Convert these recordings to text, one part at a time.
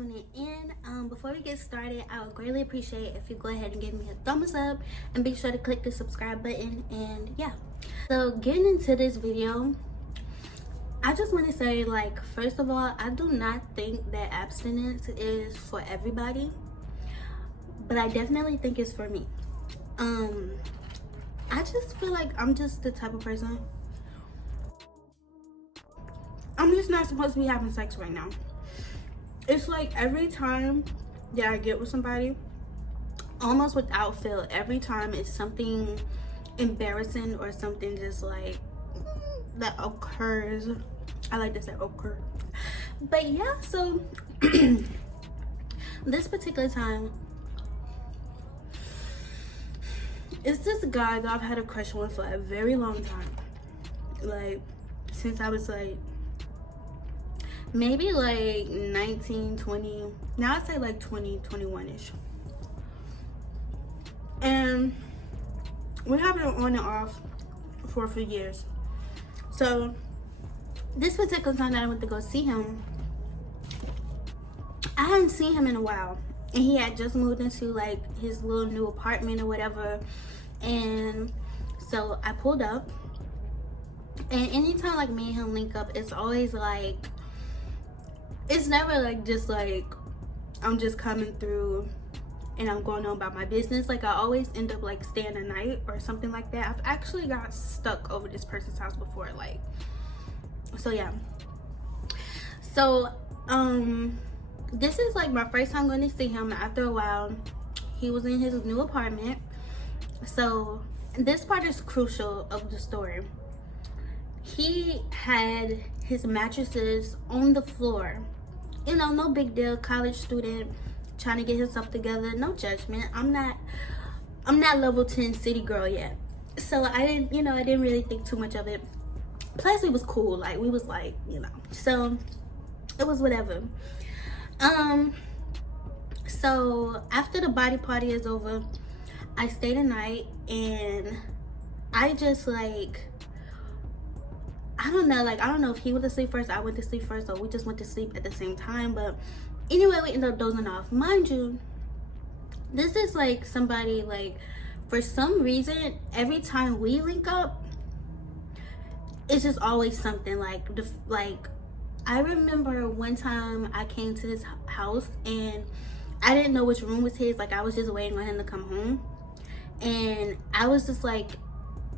tuning in. Before we get started, I would greatly appreciate if you go ahead and give me a thumbs up and be sure to click the subscribe button. And yeah, so getting into this video, I just want to say, like, first of all, I do not think that abstinence is for everybody, but I definitely think it's for me. I just feel like I'm just the type of person, I'm just not supposed to be having sex right now. It's like every time that I get with somebody, almost without fail, every time it's something embarrassing or something just like that occurs. I like to say occur. But yeah, so this particular time, it's this guy that I've had a crush on for a very long time. Like, since I was like, maybe like 19, 20, now I'd say like 20, 21-ish. And we have been on and off for a few years. So this particular time that I went to go see him, I hadn't seen him in a while. And he had just moved into like his little new apartment or whatever. And so I pulled up. And anytime like me and him link up, it's always like, it's never like just like I'm just coming through and I'm going on about my business. Like, I always end up like staying a night or something like that. I've actually got stuck over this person's house before, like, so yeah. So this is like my first time going to see him. After a while, he was in his new apartment. So this part is crucial of the story. He had his mattresses on the floor. You know, no big deal, college student trying to get himself together, no judgment. I'm not level 10 city girl yet. So I didn't really think too much of it. Plus it was cool, like we was like, you know, so it was whatever. So after the body party is over, I stayed a night and I just like, I don't know if he went to sleep first, I went to sleep first, or we just went to sleep at the same time. But anyway, we ended up dozing off. Mind you, this is like somebody, like, for some reason, every time we link up, it's just always something. Like I remember one time I came to his house and I didn't know which room was his. Like, I was just waiting on him to come home. And I was just like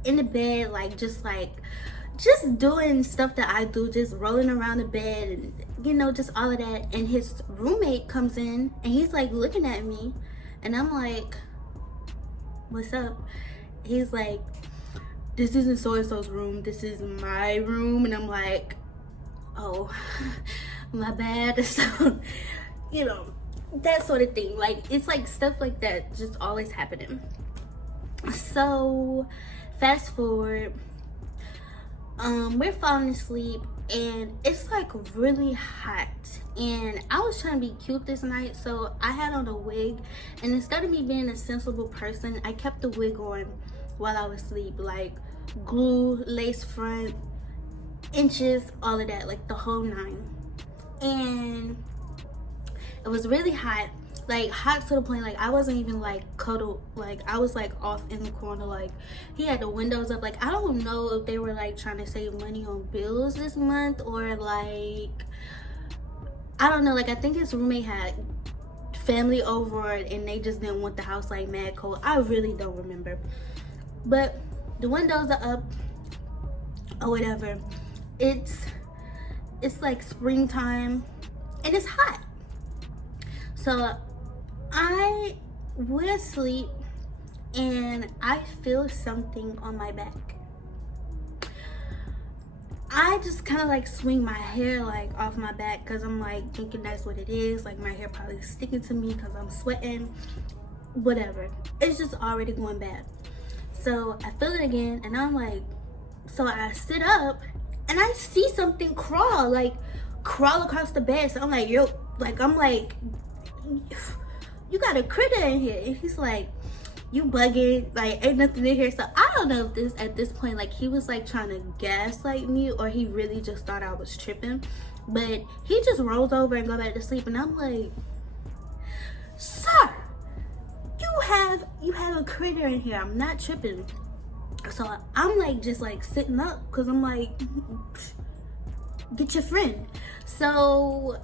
in the bed, like just doing stuff that I do, just rolling around the bed and, you know, just all of that. And his roommate comes in and he's like looking at me and I'm like, what's up? He's like, this isn't so-and-so's room, this is my room. And I'm like, oh, my bad. So, you know, that sort of thing. Like, it's like stuff like that just always happening. So fast forward, we're falling asleep and it's like really hot, and I was trying to be cute this night, so I had on a wig, and instead of me being a sensible person, I kept the wig on while I was asleep, like glue, lace front, inches, all of that, like the whole nine. And it was really hot, like hot to the point like I wasn't even like cuddled, like I was like off in the corner. Like, he had the windows up. Like, I don't know if they were like trying to save money on bills this month, or like, I don't know, like I think his roommate had family over and they just didn't want the house like mad cold. I really don't remember, but the windows are up or whatever. It's like springtime and it's hot. So I went to sleep and I feel something on my back. I just kind of like swing my hair like off my back because I'm like thinking that's what it is. Like, my hair probably sticking to me because I'm sweating, whatever. It's just already going bad. So I feel it again and I'm like, so I sit up and I see something crawl across the bed. So I'm like, yo, like, I'm like, you got a critter in here. And he's like, you bugging, like ain't nothing in here. So I don't know if at this point like he was like trying to gaslight me or he really just thought I was tripping. But he just rolls over and go back to sleep, and I'm like, sir, you have a critter in here. I'm not tripping. So I'm like just like sitting up because I'm like, get your friend. So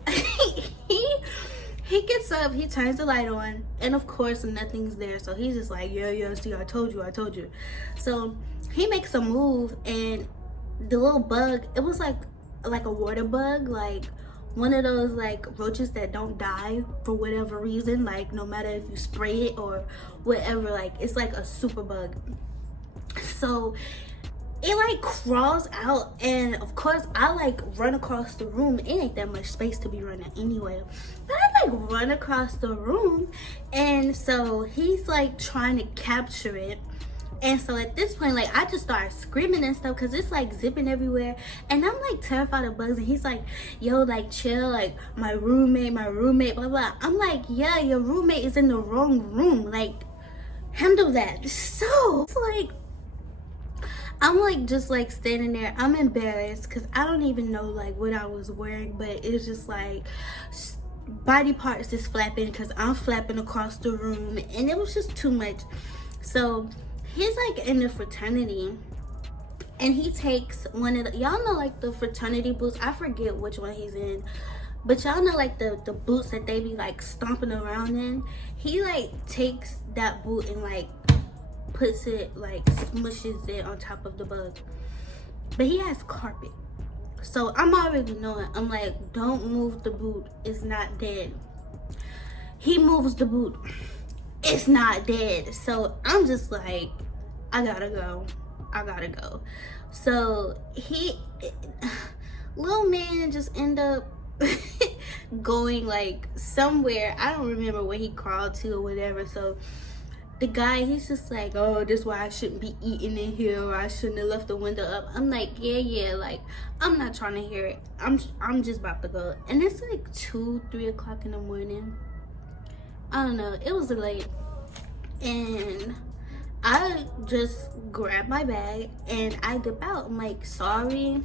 he gets up, he turns the light on, and of course nothing's there. So he's just like, yeah, see, I told you. So he makes a move, and the little bug, it was like a water bug, like one of those like roaches that don't die for whatever reason, like no matter if you spray it or whatever, like it's like a super bug. So it like crawls out, and of course I like run across the room. It ain't that much space to be running anyway, but I like run across the room, and so he's like trying to capture it. And so at this point, like, I just started screaming and stuff because it's like zipping everywhere, and I'm like terrified of bugs. And he's like, yo, like chill, like my roommate, blah blah. I'm like, yeah, your roommate is in the wrong room, like handle that. So it's like I'm like just like standing there. I'm embarrassed because I don't even know like what I was wearing, but it's just like body parts is flapping because I'm flapping across the room, and it was just too much. So he's like in the fraternity, and he takes one of the, y'all know like the fraternity boots, I forget which one he's in, but y'all know like the boots that they be like stomping around in. He like takes that boot and like puts it, like smushes it on top of the bug. But he has carpet, so I'm already knowing. I'm like, don't move the boot, it's not dead. He moves the boot, it's not dead. So I'm just like, I gotta go. So little man just end up going like somewhere. I don't remember where he crawled to or whatever. So the guy, he's just like, oh, this is why I shouldn't be eating in here, or I shouldn't have left the window up. I'm like, yeah, like I'm not trying to hear it. I'm just about to go. And it's like 2-3 o'clock in the morning. I don't know, it was late, and I just grabbed my bag and I dip out. I'm like, sorry,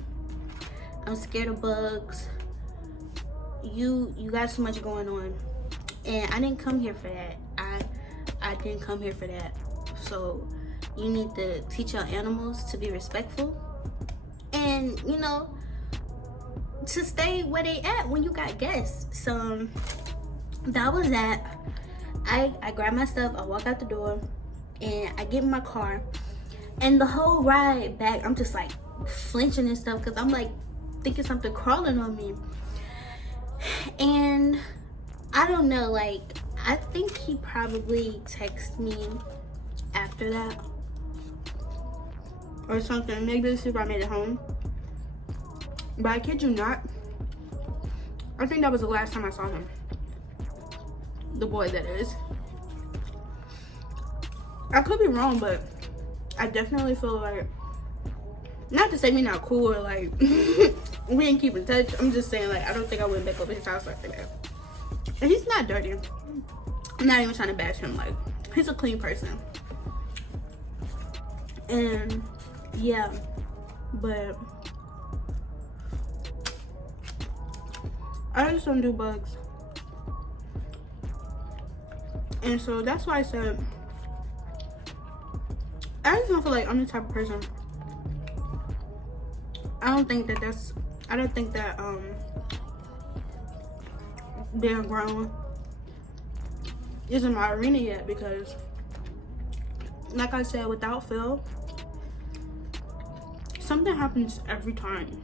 I'm scared of bugs. You got so much going on, and I didn't come here for that. I didn't come here for that. So you need to teach your animals to be respectful, and you know, to stay where they at when you got guests. So that was that. I grab my stuff, I walk out the door, and I get in my car, and the whole ride back I'm just like flinching and stuff because I'm like thinking something crawling on me. And I don't know, like I think he probably texted me after that or something, maybe to see if I made it home. But I kid you not, I think that was the last time I saw him. The boy, that is. I could be wrong, but I definitely feel like, not to say we not cool or like we didn't keep in touch. I'm just saying, like, I don't think I went back over his house like that. And he's not dirty. I'm not even trying to bash him. Like, he's a clean person. And yeah, but I just don't do bugs. And so that's why I said, I just don't feel like I'm the type of person. I don't think that being grown isn't my arena yet, because like I said, without Phil, something happens every time.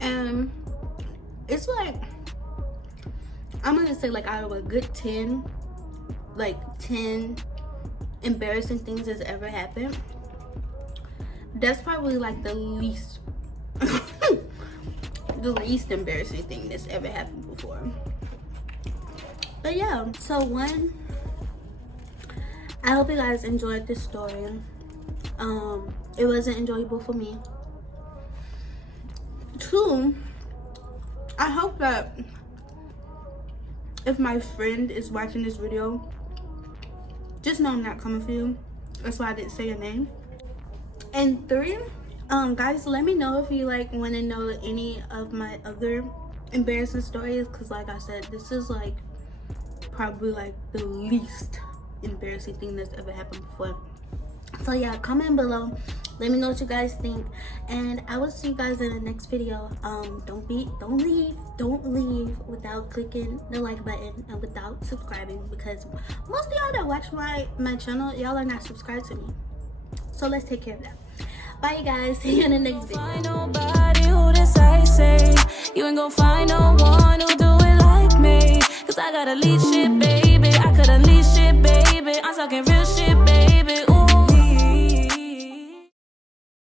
And it's like, I'm gonna say, like, out of a good 10, like 10 embarrassing things that's ever happened, that's probably like the least the least embarrassing thing that's ever happened before. But yeah, so one, I hope you guys enjoyed this story. It wasn't enjoyable for me. Two, I hope that if my friend is watching this video, just know I'm not coming for you. That's why I didn't say your name. And three, Guys, let me know if you like want to know any of my other embarrassing stories, because like I said, this is like probably like the least embarrassing thing that's ever happened before. So yeah, comment below, let me know what you guys think, and I will see you guys in the next video. Don't leave without clicking the like button and without subscribing, because most of y'all that watch my channel, y'all are not subscribed to me. So let's take care of that. Bye you guys, see you in the next video. Find nobody who decide, say you ain't gonna find no one who do it like me, cause I got a lead shit, baby. I could unleash shit, baby. I'm talking real shit,